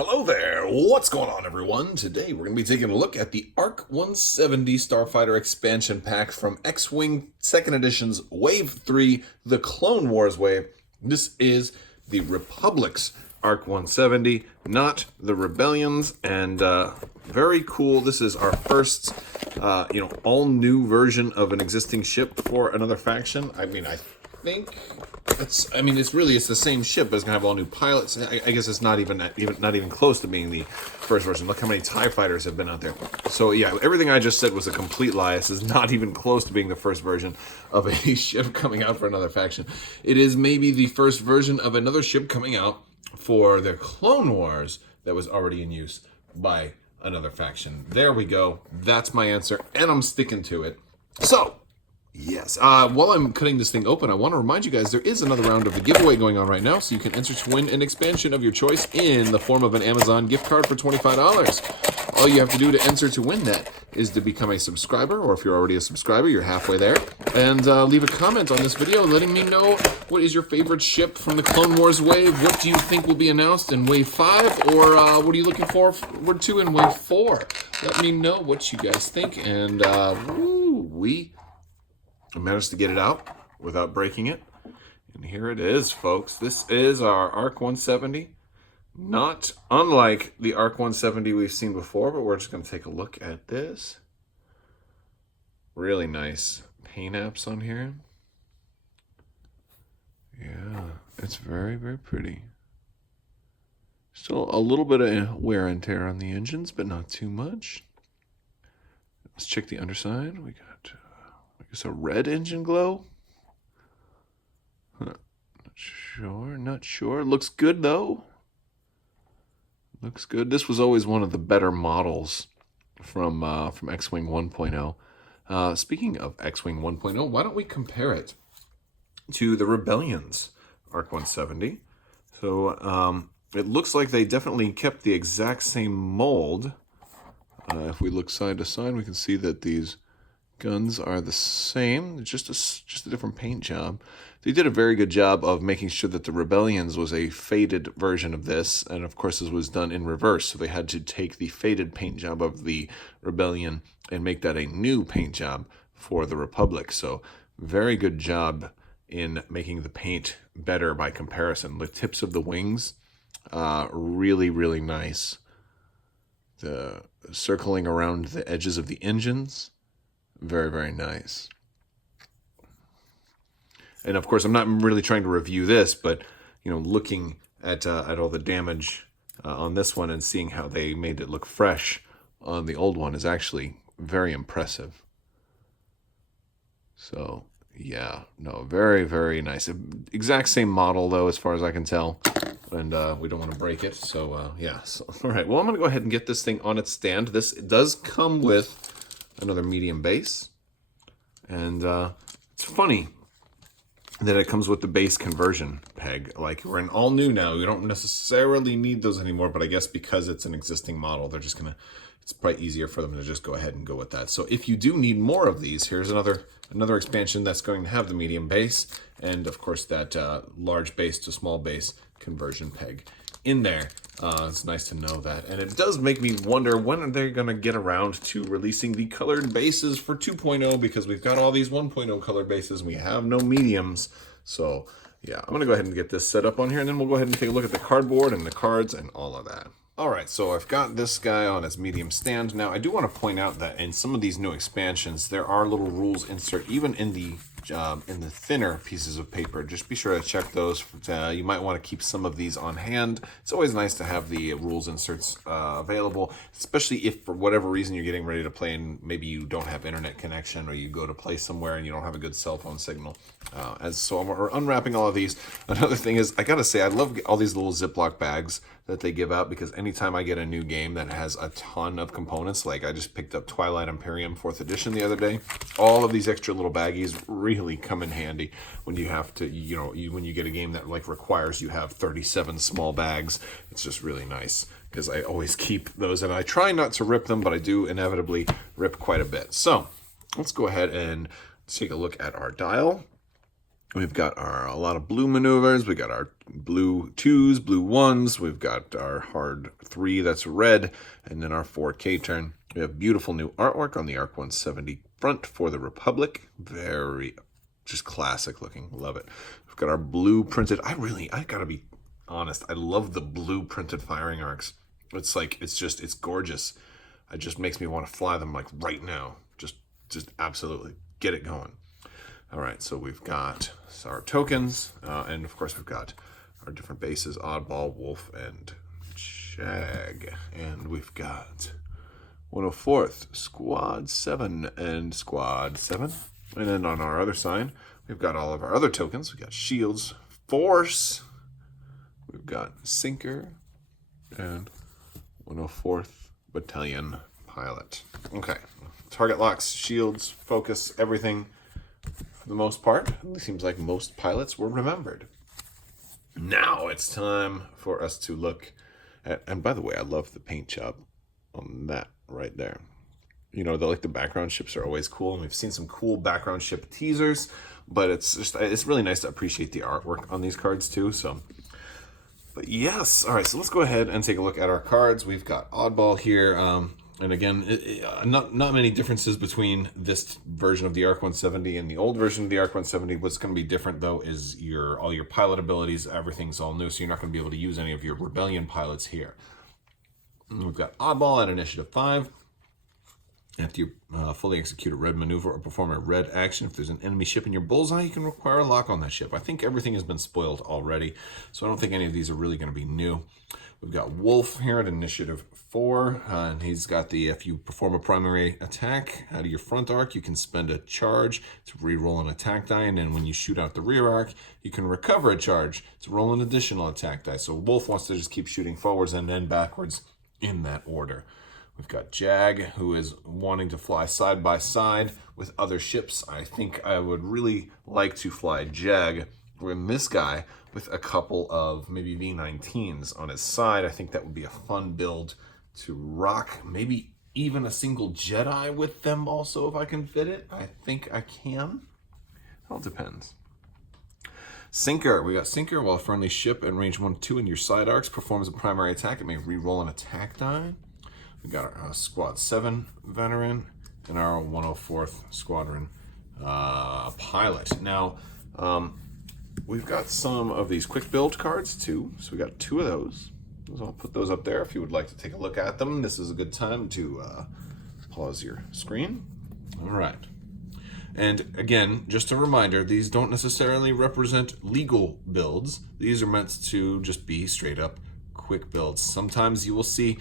Hello there, what's going on everyone? Today we're going to be taking a look at the ARC-170 Starfighter expansion pack from X-Wing 2nd Edition's Wave 3, the Clone Wars Wave. This is the Republic's ARC-170, not the Rebellion's, and very cool. This is our first, all new version of an existing ship for another faction. I think it's the same ship, but it's gonna have all new pilots. I guess it's not even close to being the first version. Look how many TIE fighters have been out there. So yeah, everything I just said was a complete lie. This is not even close to being the first version of a ship coming out for another faction. It is maybe the first version of another ship coming out for the Clone Wars that was already in use by another faction. There we go. That's my answer, and I'm sticking to it. So yes. While I'm cutting this thing open, I want to remind you guys there is another round of the giveaway going on right now, so you can enter to win an expansion of your choice in the form of an Amazon gift card for $25. All you have to do to enter to win that is to become a subscriber, or if you're already a subscriber, you're halfway there, and leave a comment on this video letting me know what is your favorite ship from the Clone Wars Wave, what do you think will be announced in Wave 5, or what are you looking forward to in Wave 4? Let me know what you guys think, and I managed to get it out without breaking it. And here it is, folks. This is our ARC-170. Not unlike the ARC-170 we've seen before, but we're just going to take a look at this. Really nice paint apps on here. Yeah, it's very, very pretty. Still a little bit of wear and tear on the engines, but not too much. Let's check the underside. We got it's a red engine glow. Not sure. Looks good though. Looks good. This was always one of the better models from X-Wing 1.0. Speaking of X-Wing 1.0, why don't we compare it to the Rebellion's ARC-170? So it looks like they definitely kept the exact same mold. If we look side to side, we can see that these guns are the same, just a different paint job. They did a very good job of making sure that the Rebellion's was a faded version of this, and of course this was done in reverse, so they had to take the faded paint job of the Rebellion and make that a new paint job for the Republic. So very good job in making the paint better by comparison. The tips of the wings, really, really nice. The circling around the edges of the engines, very, very nice. And of course, I'm not really trying to review this, but looking at all the damage on this one and seeing how they made it look fresh on the old one is actually very impressive. So yeah, no, very, very nice. Exact same model though, as far as I can tell, and we don't want to break it. So yeah. So, all right. Well, I'm gonna go ahead and get this thing on its stand. This does come with another medium base, and it's funny that it comes with the base conversion peg. Like, we're in all new now, we don't necessarily need those anymore, but I guess because it's an existing model, they're just gonna, it's probably easier for them to just go ahead and go with that. So if you do need more of these, here's another expansion that's going to have the medium base, and of course that large base to small base conversion peg in there. It's nice to know that. And it does make me wonder, when are they going to get around to releasing the colored bases for 2.0, because we've got all these 1.0 colored bases and we have no mediums. So yeah, I'm going to go ahead and get this set up on here, and then we'll go ahead and take a look at the cardboard and the cards and all of that. All right, so I've got this guy on its medium stand. Now, I do want to point out that in some of these new expansions, there are little rules insert, even in the thinner pieces of paper. Just be sure to check those. You might want to keep some of these on hand. It's always nice to have the rules inserts available, especially if for whatever reason you're getting ready to play and maybe you don't have internet connection, or you go to play somewhere and you don't have a good cell phone signal. So we're unwrapping all of these. Another thing is, I gotta say, I love all these little Ziploc bags that they give out, because anytime I get a new game that has a ton of components, like I just picked up Twilight Imperium 4th edition the other day, all of these extra little baggies really come in handy when you have to, when you get a game that like requires you have 37 small bags. It's just really nice, because I always keep those, and I try not to rip them, but I do inevitably rip quite a bit. So let's go ahead and take a look at our dial. We've got a lot of blue maneuvers. We got our blue 2s, blue 1s. We've got our hard 3 that's red, and then our 4K turn. We have beautiful new artwork on the ARC-170 front for the Republic. Very just classic looking. Love it. We've got our blue printed. I gotta be honest. I love the blue printed firing arcs. It's like, it's gorgeous. It just makes me want to fly them like right now. Just absolutely get it going. All right, so we've got our tokens, and of course we've got our different bases, Oddball, Wolf, and Jag. And we've got 104th, Squad 7, and Squad 7. And then on our other side, we've got all of our other tokens. We've got Shields, Force, we've got Sinker, and 104th Battalion Pilot. Okay, target locks, shields, focus, everything. For the most part, it seems like most pilots were remembered. Now it's time for us to look at, and by the way, I love the paint job on that right there. You know, the background ships are always cool, and we've seen some cool background ship teasers, but it's really nice to appreciate the artwork on these cards too. So, but yes, all right, so let's go ahead and take a look at our cards. We've got Oddball here. And again, not many differences between this version of the ARC-170 and the old version of the ARC-170. What's going to be different, though, is all your pilot abilities. Everything's all new, so you're not going to be able to use any of your Rebellion pilots here. And we've got Oddball at Initiative 5. After you fully execute a red maneuver or perform a red action, if there's an enemy ship in your bullseye, you can require a lock on that ship. I think everything has been spoiled already, so I don't think any of these are really going to be new. We've got Wolf here at Initiative 4, and he's got the, if you perform a primary attack out of your front arc, you can spend a charge to re-roll an attack die, and then when you shoot out the rear arc, you can recover a charge to roll an additional attack die. So Wolf wants to just keep shooting forwards and then backwards in that order. We've got Jag, who is wanting to fly side by side with other ships. I think I would really like to fly Jag with this guy with a couple of maybe V19s on his side. I think that would be a fun build to rock. Maybe even a single Jedi with them also, if I can fit it. I think I can. It all depends. Sinker. We got Sinker. While a friendly ship at range 1-2 in your side arcs performs a primary attack, it may re-roll an attack die. We got our Squad 7 veteran and our 104th Squadron pilot. Now, we've got some of these quick build cards too. So we got 2 of those. So I'll put those up there if you would like to take a look at them. This is a good time to pause your screen. All right. And again, just a reminder, these don't necessarily represent legal builds. These are meant to just be straight up quick builds. Sometimes you will see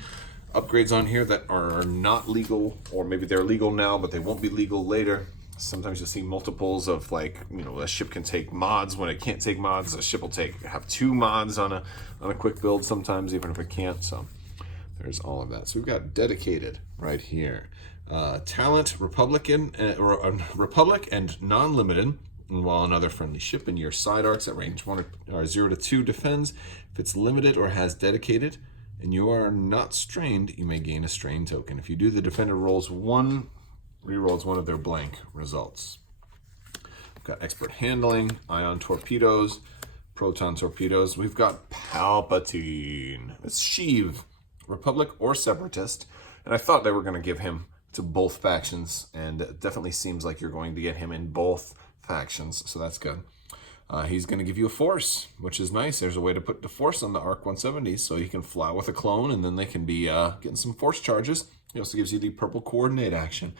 upgrades on here that are not legal, or maybe they're legal now, but they won't be legal later. Sometimes you'll see multiples of, like, you know, a ship can take mods when it can't take mods. A ship will have 2 mods on a quick build sometimes, even if it can't. So there's all of that. So we've got dedicated right here. Talent, Republic and non-limited. And while another friendly ship in your side arcs at range 1 or 0-2 defends, if it's limited or has dedicated, and you are not strained, you may gain a strain token. If you do, the defender re-rolls one of their blank results. We've got expert handling, ion torpedoes, proton torpedoes. We've got Palpatine. It's Sheev, Republic or Separatist. And I thought they were going to give him to both factions, and it definitely seems like you're going to get him in both factions, so that's good. He's going to give you a force, which is nice. There's a way to put the force on the ARC-170, so you can fly with a clone, and then they can be getting some force charges. He also gives you the purple coordinate action,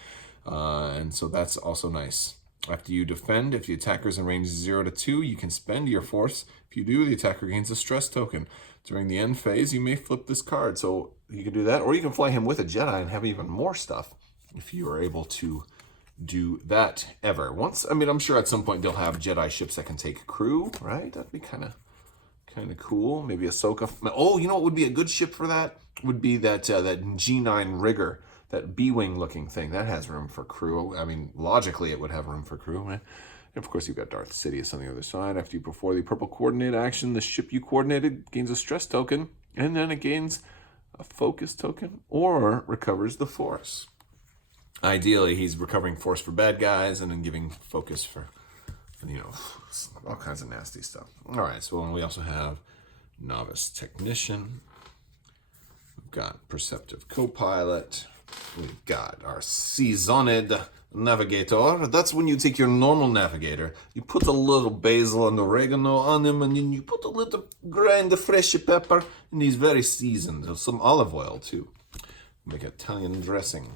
and so that's also nice. After you defend, if the attacker is in range 0-2, you can spend your force. If you do, the attacker gains a stress token. During the end phase, you may flip this card, so you can do that, or you can fly him with a Jedi and have even more stuff if you are able to do that ever. I'm sure at some point they'll have Jedi ships that can take crew, right? That'd be kind of cool. Maybe Ahsoka. Oh, you know what would be a good ship for that? Would be that G9 Rigger, that B-wing looking thing. That has room for crew. I mean, logically it would have room for crew, right? And of course, you've got Darth Sidious on the other side. After you perform the purple coordinate action, the ship you coordinated gains a stress token, and then it gains a focus token or recovers the force. Ideally, he's recovering force for bad guys and then giving focus for and, you know, all kinds of nasty stuff. All right, so we also have Novice Technician. We've got Perceptive Copilot. We've got our Seasoned Navigator. That's when you take your normal navigator, you put a little basil and oregano on him, and then you put a little grind of fresh pepper, and he's very seasoned. There's some olive oil too. Make Italian dressing.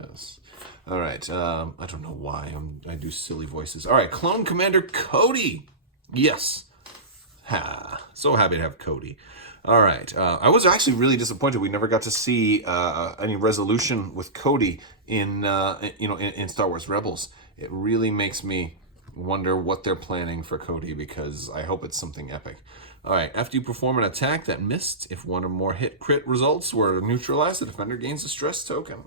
Yes. All right. I don't know why I do silly voices. All right. Clone Commander Cody. Yes. Ha. So happy to have Cody. All right. I was actually really disappointed we never got to see any resolution with Cody in Star Wars Rebels. It really makes me wonder what they're planning for Cody, because I hope it's something epic. All right. After you perform an attack that missed, if one or more hit crit results were neutralized, the defender gains a stress token.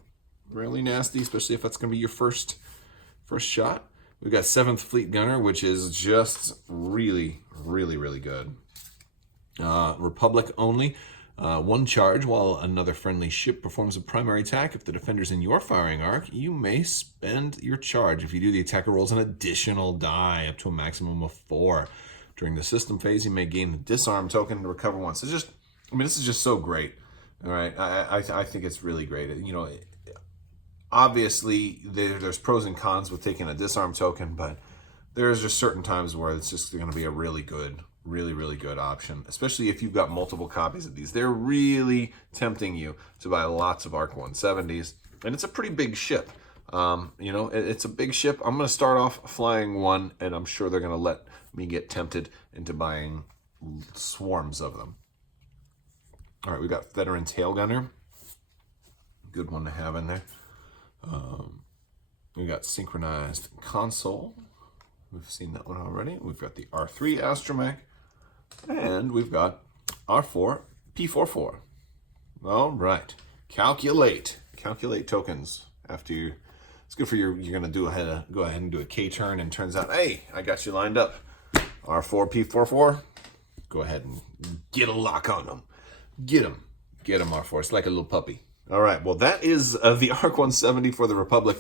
Really nasty, especially if that's going to be your first shot. We've got 7th Fleet Gunner, which is just really, really, really good. Republic only. 1 charge while another friendly ship performs a primary attack. If the defender's in your firing arc, you may spend your charge. If you do, the attacker rolls an additional die up to a maximum of 4. During the system phase, you may gain the disarm token to recover once. It's just, I mean, this is just so great. All right, I think it's really great. You know, obviously there's pros and cons with taking a disarm token, but there's just certain times where it's just going to be a really good, really good option, especially if you've got multiple copies of these. They're really tempting you to buy lots of ARC-170s, and it's a pretty big ship. You know, it's a big ship. I'm going to start off flying one, and I'm sure they're going to let me get tempted into buying swarms of them. All right, we've got Veteran Tail Gunner. Good one to have in there. We've got Synchronized Console. We've seen that one already. We've got the R3 Astromech. And we've got R4 P44. All right. Calculate tokens. After you, it's good for you're going to go ahead and do a K turn, and turns out, hey, I got you lined up. R4 P44. Go ahead and get a lock on them. Get them, R4. It's like a little puppy. All right, well, that is the ARC-170 for the Republic.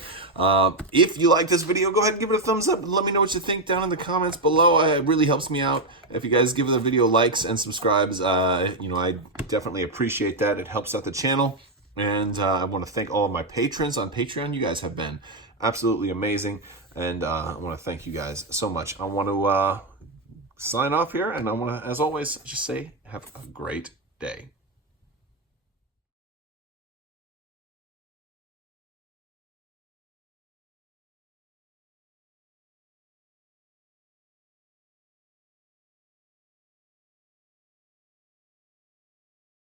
If you like this video, go ahead and give it a thumbs up. Let me know what you think down in the comments below. It really helps me out. If you guys give the video likes and subscribes, you know, I definitely appreciate that. It helps out the channel. And I want to thank all of my patrons on Patreon. You guys have been absolutely amazing. And I want to thank you guys so much. I want to sign off here, and I want to, as always, just say have a great day.